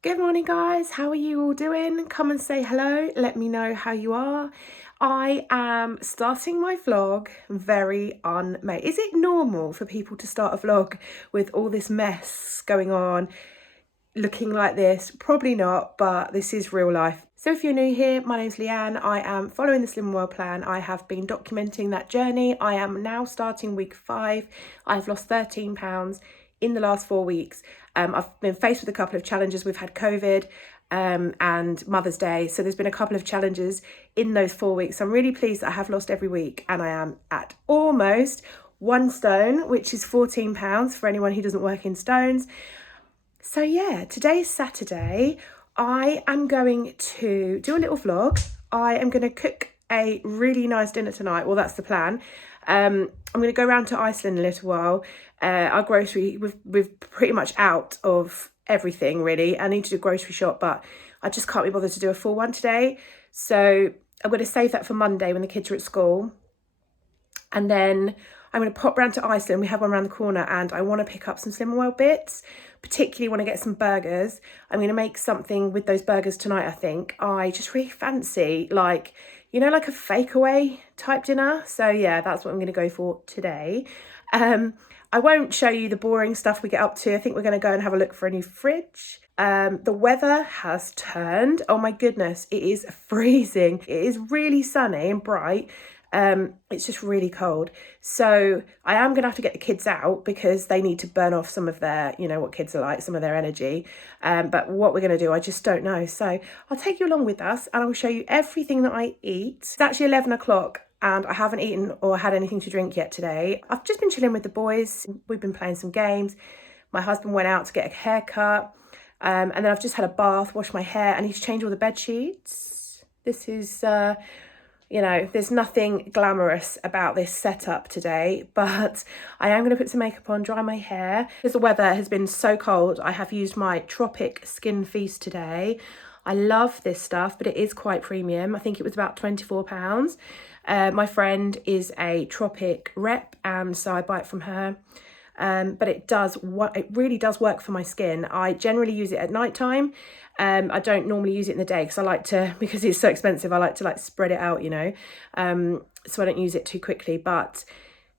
Good morning, guys. How are you all doing? Come and say hello. Let me know how you are. I am starting my vlog very unmade. Is it normal for people to start a vlog with all this mess going on, looking like this? Probably not, but this is real life. So if you're new here, my name's Leanne. I am following the Slim World plan. I have been documenting that journey. I am now starting week 5. I've lost 13 pounds in the last 4 weeks. I've been faced with a couple of challenges. We've had COVID and Mother's Day. So there's been a couple of challenges in those 4 weeks. I'm really pleased that I have lost every week, and I am at almost 1 stone, which is 14 pounds for anyone who doesn't work in stones. So yeah, today's Saturday. I am going to do a little vlog. I am going to cook a really nice dinner tonight. Well, that's the plan. I'm going to go around to Iceland in a little while. Our grocery, we're pretty much out of everything really. I need to do a grocery shop, but I just can't be bothered to do a full one today. So I'm going to save that for Monday when the kids are at school. And then I'm going to pop round to Iceland. We have one around the corner, and I want to pick up some Slim World bits. Particularly want to get some burgers. I'm going to make something with those burgers tonight, I think. I just really fancy, like, you know, like a fake away type dinner. So yeah, that's what I'm going to go for today. I won't show you the boring stuff we get up to. I think we're going to go and have a look for a new fridge. The weather has turned. Oh my goodness, it is freezing. It is really sunny and bright. It's just really cold. So I am going to have to get the kids out because they need to burn off some of their, you know what kids are like, some of their energy. But what we're going to do, I just don't know. So I'll take you along with us and I'll show you everything that I eat. It's actually 11 o'clock. And I haven't eaten or had anything to drink yet today. I've just been chilling with the boys. We've been playing some games. My husband went out to get a haircut. And then I've just had a bath, washed my hair. I need to change all the bed sheets. This is, you know, there's nothing glamorous about this setup today. But I am going to put some makeup on, dry my hair. Because the weather has been so cold, I have used my Tropic Skin Feast today. I love this stuff, but it is quite premium. I think it was about £24. My friend is a Tropic rep, and so I buy it from her. But it really does work for my skin. I generally use it at night time. I don't normally use it in the day because I like to, because it's so expensive, I like to like spread it out, you know. So I don't use it too quickly. But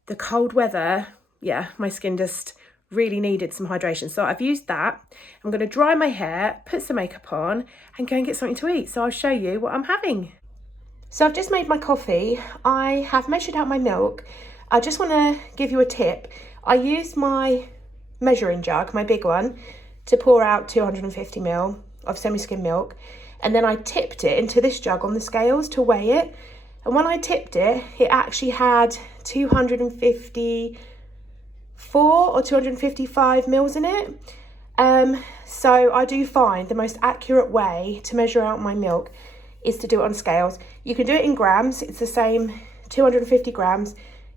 the cold weather, yeah, my skin just really needed some hydration. So I've used that. I'm going to dry my hair, put some makeup on, and go and get something to eat. So I'll show you what I'm having. So I've just made my coffee. I have measured out my milk. I just want to give you a tip. I used my measuring jug, my big one, to pour out 250 ml of semi-skim milk. And then I tipped it into this jug on the scales to weigh it. And when I tipped it, it actually had 254 or 255 mils in it. So I do find the most accurate way to measure out my milk is to do it on scales. You can do it in grams. It's the same. 250 grams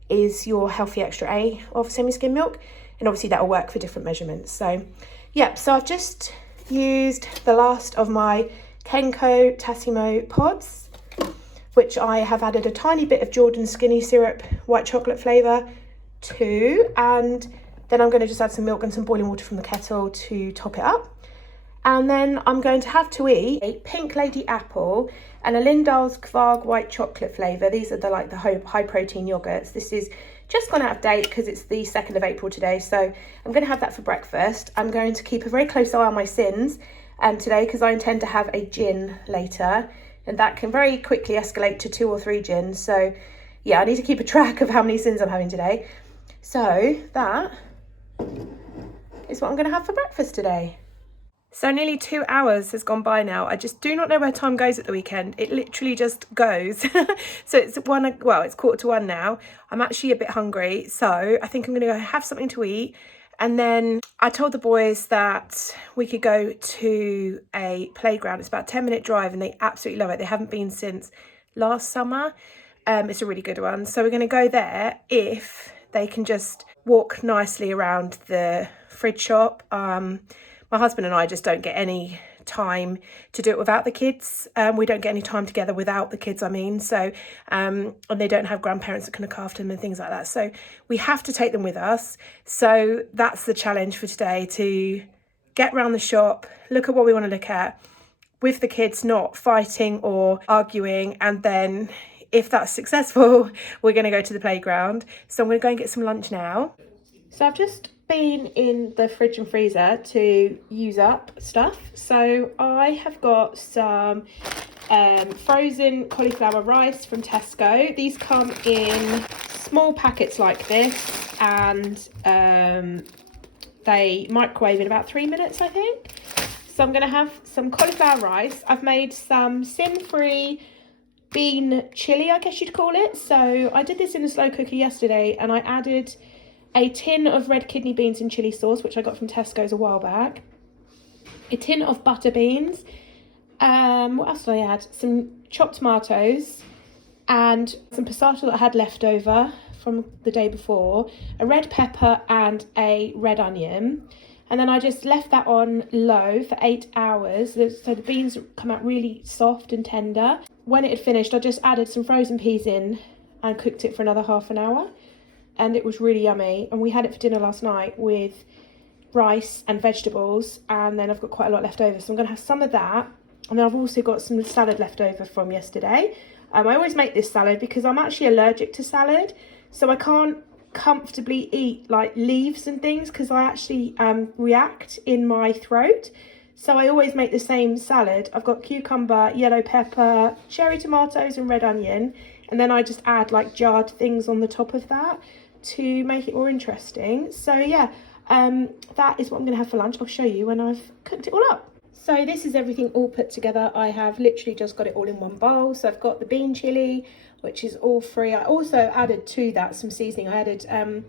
is your healthy extra A of semi-skim milk, and obviously that will work for different measurements. So yeah, so I've just used the last of my Kenko Tassimo pods, which I have added a tiny bit of Jordan Skinny Syrup white chocolate flavour to, and then I'm going to just add some milk and some boiling water from the kettle to top it up. And then I'm going to have to eat a Pink Lady apple and a Lindal's Kvarg white chocolate flavour. These are the high protein yogurts. This is just gone out of date because it's the 2nd of April today. So I'm going to have that for breakfast. I'm going to keep a very close eye on my sins today because I intend to have a gin later. And that can very quickly escalate to 2 or 3 gins. So yeah, I need to keep a track of how many sins I'm having today. So that is what I'm going to have for breakfast today. So nearly 2 hours has gone by now. I just do not know where time goes at the weekend. It literally just goes. So it's it's 1:15 now. I'm actually a bit hungry. So I think I'm going to go have something to eat. And then I told the boys that we could go to a playground. It's about a 10-minute drive and they absolutely love it. They haven't been since last summer. It's a really good one. So we're going to go there if they can just walk nicely around the fridge shop. My husband and I just don't get any time to do it without the kids. We don't get any time together without the kids, I mean. So, and they don't have grandparents that can look after them and things like that. So we have to take them with us. So that's the challenge for today, to get round the shop, look at what we want to look at, with the kids not fighting or arguing, and then if that's successful, we're going to go to the playground. So I'm going to go and get some lunch now. So I've just been in the fridge and freezer to use up stuff. So I have got some frozen cauliflower rice from Tesco. These come in small packets like this, and they microwave in about 3 minutes, I think. So I'm going to have some cauliflower rice. I've made some sin-free bean chili, I guess you'd call it. So I did this in a slow cooker yesterday, and I added a tin of red kidney beans and chili sauce, which I got from Tesco's a while back. A tin of butter beans. What else did I add? Some chopped tomatoes and some passata that I had left over from the day before. A red pepper and a red onion. And then I just left that on low for 8 hours. So the beans come out really soft and tender. When it had finished, I just added some frozen peas in and cooked it for another half an hour. And it was really yummy. And we had it for dinner last night with rice and vegetables. And then I've got quite a lot left over. So I'm going to have some of that. And then I've also got some salad left over from yesterday. I always make this salad because I'm actually allergic to salad. So I can't comfortably eat like leaves and things because I actually react in my throat. So I always make the same salad. I've got cucumber, yellow pepper, cherry tomatoes and red onion, and then I just add like jarred things on the top of that to make it more interesting. So yeah, that is what I'm gonna have for lunch. I'll show you when I've cooked it all up. So this is everything all put together. I have literally just got it all in one bowl. So I've got the bean chili, which is all free. I also added to that some seasoning. I added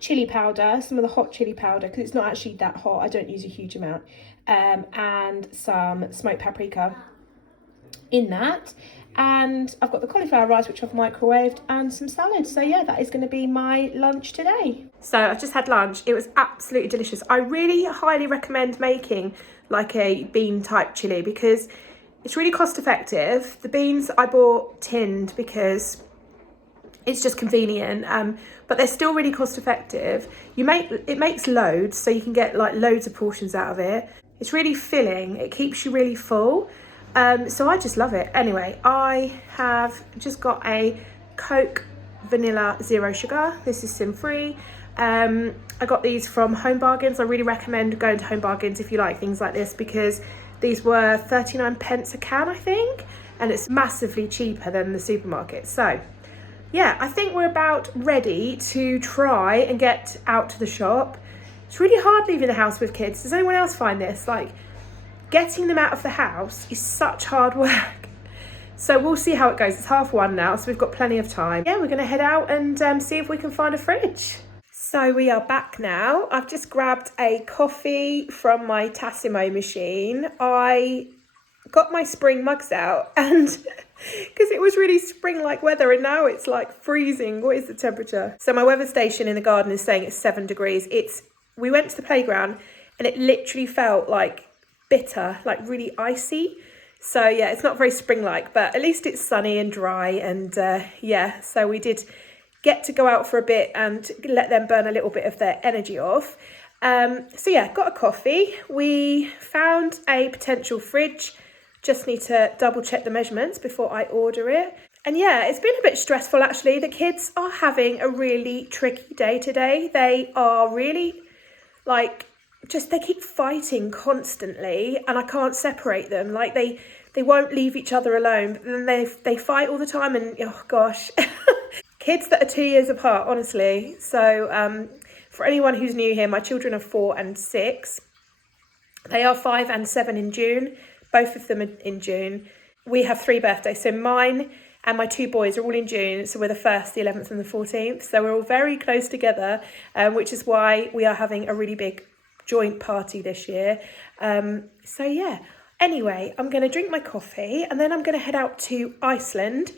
chili powder, some of the hot chili powder, because it's not actually that hot. I don't use a huge amount. And some smoked paprika in that. And I've got the cauliflower rice, which I've microwaved, and some salad. So yeah, that is going to be my lunch today. So I just had lunch. It was absolutely delicious. I really highly recommend making like a bean type chili because it's really cost effective. The beans I bought tinned because it's just convenient, but they're still really cost effective. It makes loads, so you can get like loads of portions out of it. It's really filling. It keeps you really full. So I just love it. Anyway, I have just got a Coke Vanilla Zero Sugar. This is sin-free. I got these from Home Bargains. I really recommend going to Home Bargains if you like things like this because these were 39 pence a can, I think, and it's massively cheaper than the supermarket. So yeah, I think we're about ready to try and get out to the shop. It's really hard leaving the house with kids. Does anyone else find this? Like, getting them out of the house is such hard work. So we'll see how it goes. It's 1:30 now, so we've got plenty of time. Yeah, we're going to head out and see if we can find a fridge. So we are back now. I've just grabbed a coffee from my Tassimo machine. I got my spring mugs out and because it was really spring-like weather and now it's like freezing. What is the temperature? So my weather station in the garden is saying it's 7 degrees. We went to the playground and it literally felt like bitter, like really icy. So yeah, it's not very spring-like, but at least it's sunny and dry. And yeah, so we did get to go out for a bit and let them burn a little bit of their energy off. So yeah, got a coffee. We found a potential fridge. Just need to double check the measurements before I order it. And yeah, it's been a bit stressful actually. The kids are having a really tricky day today. They are really like, they keep fighting constantly and I can't separate them. Like they won't leave each other alone, but then they fight all the time and oh gosh. Kids that are 2 years apart, honestly. So for anyone who's new here, my children are 4 and 6. They are 5 and 7 in June. Both of them are in June. We have 3 birthdays. So mine and my 2 boys are all in June. So we're the 1st, the 11th and the 14th. So we're all very close together, which is why we are having a really big joint party this year. So yeah, anyway, I'm going to drink my coffee and then I'm going to head out to Iceland.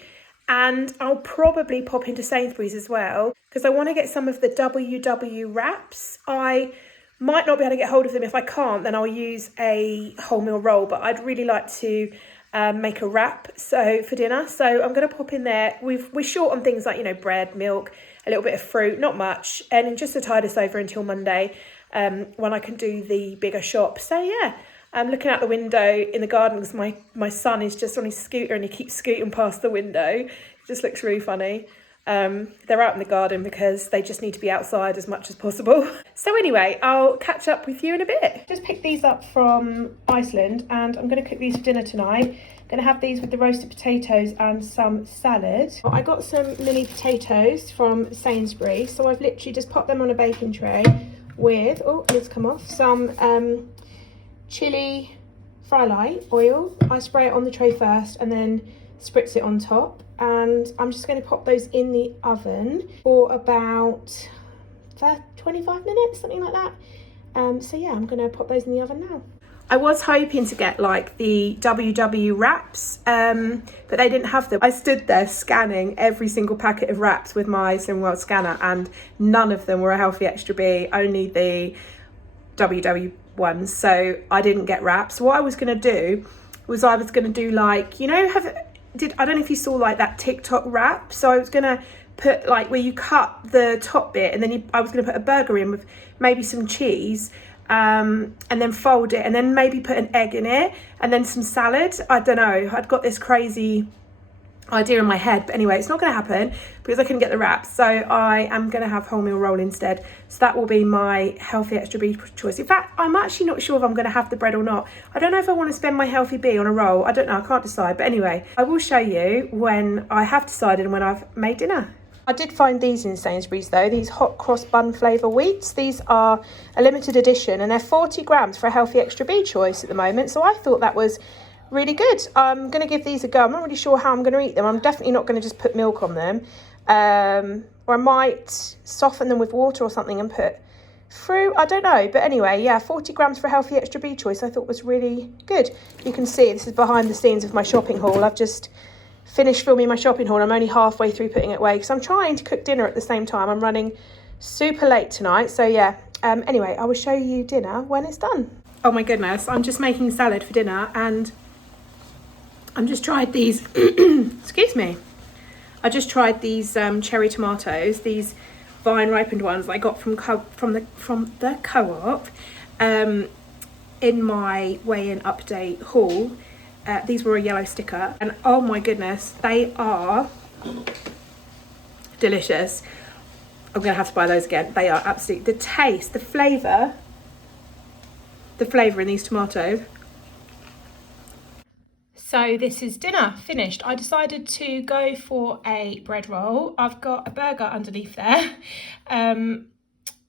And I'll probably pop into Sainsbury's as well because I want to get some of the WW wraps. I might not be able to get hold of them. If I can't, then I'll use a wholemeal roll. But I'd really like to make a wrap for dinner. So I'm going to pop in there. We're short on things like, bread, milk, a little bit of fruit, not much. And just to tide us over until Monday. when I can do the bigger shop. So yeah, I'm looking out the window in the garden because my son is just on his scooter and he keeps scooting past the window. It just looks really funny. They're out in the garden because they just need to be outside as much as possible. So anyway, I'll catch up with you in a bit. Just picked these up from Iceland and I'm going to cook these for dinner tonight. I'm going to have these with the roasted potatoes and some salad. I got some mini potatoes from Sainsbury's, so I've literally just popped them on a baking tray with, oh, let's come off, some chili fry light oil. I spray it on the tray first and then spritz it on top, and I'm just going to pop those in the oven for about 25 minutes, something like that. So yeah, I'm going to pop those in the oven now. I was hoping to get like the WW wraps, but they didn't have them. I stood there scanning every single packet of wraps with my Slim World scanner and none of them were a Healthy Extra B, only the WW ones. So I didn't get wraps. What I was going to do was I was going to do like, you know, I don't know if you saw like that TikTok wrap. So I was going to put like where you cut the top bit and then I was going to put a burger in with maybe some cheese, and then fold it and then maybe put an egg in it and then some salad. I don't know, I'd got this crazy idea in my head, but anyway, it's not going to happen because I couldn't get the wraps, so I am going to have wholemeal roll instead. So that will be my Healthy Extra B choice. In fact, I'm actually not sure if I'm going to have the bread or not. I don't know if I want to spend my Healthy B on a roll. I don't know, I can't decide, but anyway, I will show you when I have decided and when I've made dinner. I did find these in Sainsbury's though, these hot cross bun flavour wheats. These are a limited edition and they're 40 grams for a Healthy Extra B choice at the moment, so I thought that was really good. I'm going to give these a go. I'm not really sure how I'm going to eat them. I'm definitely not going to just put milk on them, or I might soften them with water or something and put fruit. I don't know, but anyway, yeah, 40 grams for a Healthy Extra B choice I thought was really good. You can see this is behind the scenes of my shopping haul. I've just finished filming my shopping haul. I'm only halfway through putting it away because I'm trying to cook dinner at the same time. I'm running super late tonight, so yeah. Anyway, I will show you dinner when it's done. Oh my goodness, I'm just making salad for dinner and I just tried these, excuse me, I just tried these cherry tomatoes, these vine ripened ones that I got from the co-op in my weigh-in update haul. These were a yellow sticker and oh my goodness, they are delicious. I'm gonna have to buy those again. They are absolutely, the taste, the flavour in these tomatoes. So this is dinner finished. I decided to go for a bread roll. I've got a burger underneath there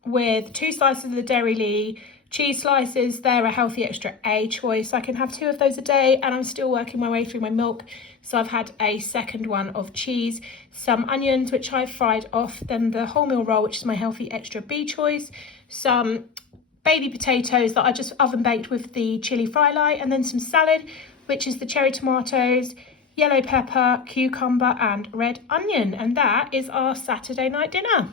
with 2 slices of the Dairy Lee cheese slices. They're a Healthy Extra A choice. I can have 2 of those a day and I'm still working my way through my milk. So I've had a second one of cheese, some onions, which I've fried off, then the wholemeal roll, which is my Healthy Extra B choice, some baby potatoes that I just oven baked with the chili fry light, and then some salad, which is the cherry tomatoes, yellow pepper, cucumber and red onion. And that is our Saturday night dinner.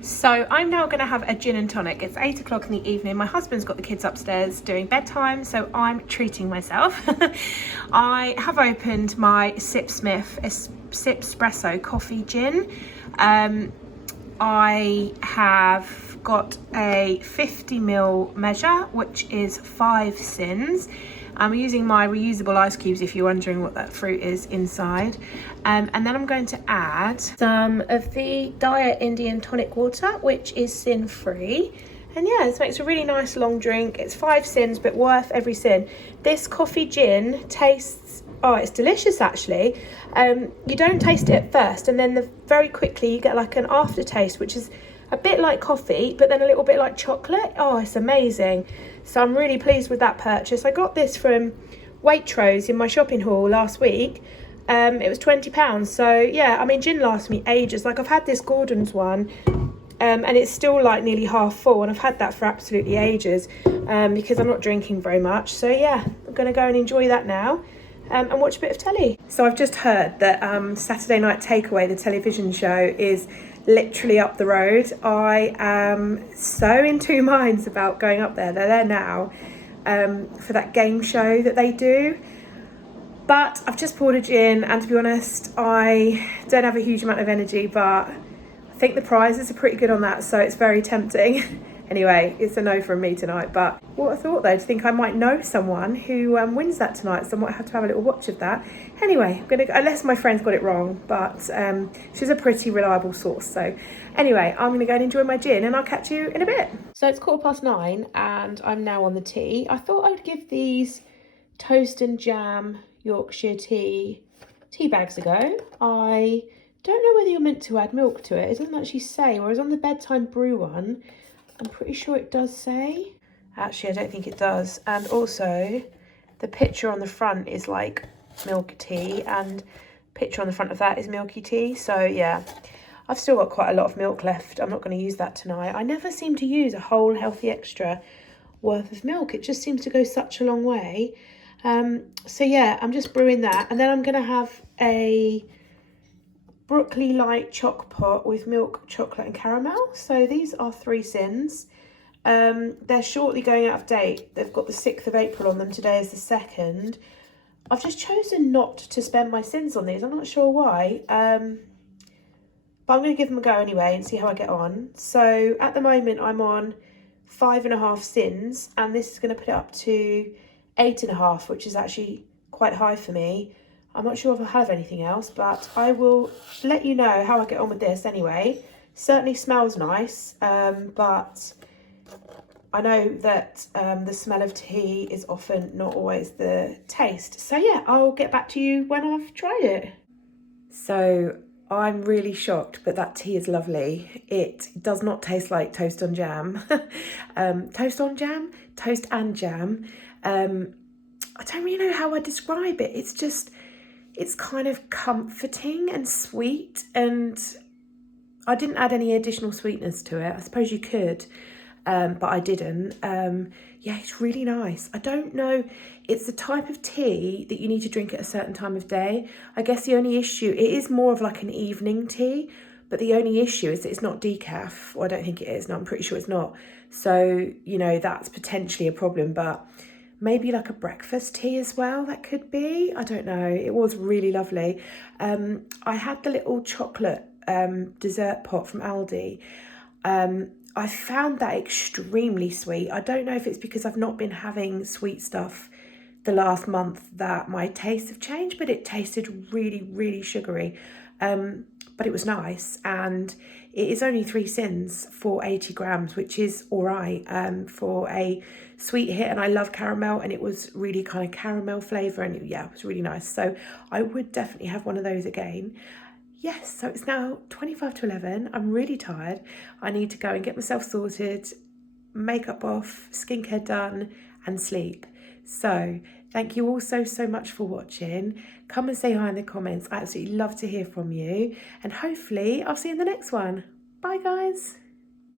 So I'm now going to have a gin and tonic. It's 8 o'clock in the evening. My husband's got the kids upstairs doing bedtime, so I'm treating myself. I have opened my Sipspresso coffee gin. I have got a 50ml measure, which is 5 sins. I'm using my reusable ice cubes if you're wondering what that fruit is inside. And then I'm going to add some of the Diet Indian tonic water, which is sin free. And yeah, this makes a really nice long drink. It's 5 sins, but worth every sin. This coffee gin tastes, oh, it's delicious actually. You don't taste it at first, and then very quickly you get like an aftertaste, which is a bit like coffee, but then a little bit like chocolate. Oh, it's amazing. So I'm really pleased with that purchase. I got this from Waitrose in my shopping haul last week. It was £20. So yeah, I mean, gin lasts me ages. Like I've had this Gordon's one, and it's still like nearly half full, and I've had that for absolutely ages because I'm not drinking very much. So yeah, I'm gonna go and enjoy that now and watch a bit of telly. So I've just heard that Saturday Night Takeaway, the television show, is literally up the road. I am so in 2 minds about going up there. They're there now for that game show that they do. But I've just poured a gin, and to be honest, I don't have a huge amount of energy, but I think the prizes are pretty good on that, so it's very tempting. Anyway, it's a no from me tonight. But what I thought though, to think I might know someone who wins that tonight, so I might have to have a little watch of that. Anyway, I'm gonna, unless my friend's got it wrong, but she's a pretty reliable source. So anyway, I'm gonna go and enjoy my gin, and I'll catch you in a bit. So it's 9:15 and I'm now on the tea. I thought I would give these toast and jam Yorkshire tea bags a go. I don't know whether you're meant to add milk to it. It doesn't actually say, whereas on the bedtime brew one, I'm pretty sure it does say. Actually, I don't think it does. And also, the picture on the front is like milk tea, and picture on the front of that is milky tea. So yeah, I've still got quite a lot of milk left. I'm not going to use that tonight. I never seem to use a whole healthy extra worth of milk. It just seems to go such a long way. So yeah, I'm just brewing that, and then I'm going to have a broccoli light choc pot with milk, chocolate and caramel. So these are 3 sins. They're shortly going out of date. They've got the 6th of April on them. Today is the 2nd. I've just chosen not to spend my sins on these. I'm not sure why. But I'm going to give them a go anyway and see how I get on. So at the moment I'm on 5.5 sins, and this is going to put it up to 8.5, which is actually quite high for me. I'm not sure if I'll have anything else, but I will let you know how I get on with this anyway. Certainly smells nice, but I know that the smell of tea is often not always the taste. So yeah, I'll get back to you when I've tried it. So I'm really shocked, but that tea is lovely. It does not taste like toast on jam. Toast on jam? Toast and jam. I don't really know how I describe it. It's just, it's kind of comforting and sweet, and I didn't add any additional sweetness to it. I suppose you could, but I didn't. Yeah, it's really nice. I don't know, it's the type of tea that you need to drink at a certain time of day. I guess the only issue, it is more of like an evening tea, but the only issue is that it's not decaf, or I don't think it is. No, I'm pretty sure it's not. So, you know, that's potentially a problem, but maybe like a breakfast tea as well, that could be. I don't know. It was really lovely. I had the little chocolate dessert pot from Aldi. I found that extremely sweet. I don't know if it's because I've not been having sweet stuff the last month that my tastes have changed, but it tasted really, really sugary. But it was nice, and it is only 3 sins for 80 grams, which is all right for a sweet hit. And I love caramel, and it was really kind of caramel flavour, and yeah, it was really nice. So I would definitely have one of those again. Yes, so it's now 25 to 11. I'm really tired. I need to go and get myself sorted, makeup off, skincare done, and sleep. So thank you all so much for watching. Come and say hi in the comments. I absolutely love to hear from you. And hopefully I'll see you in the next one. Bye guys.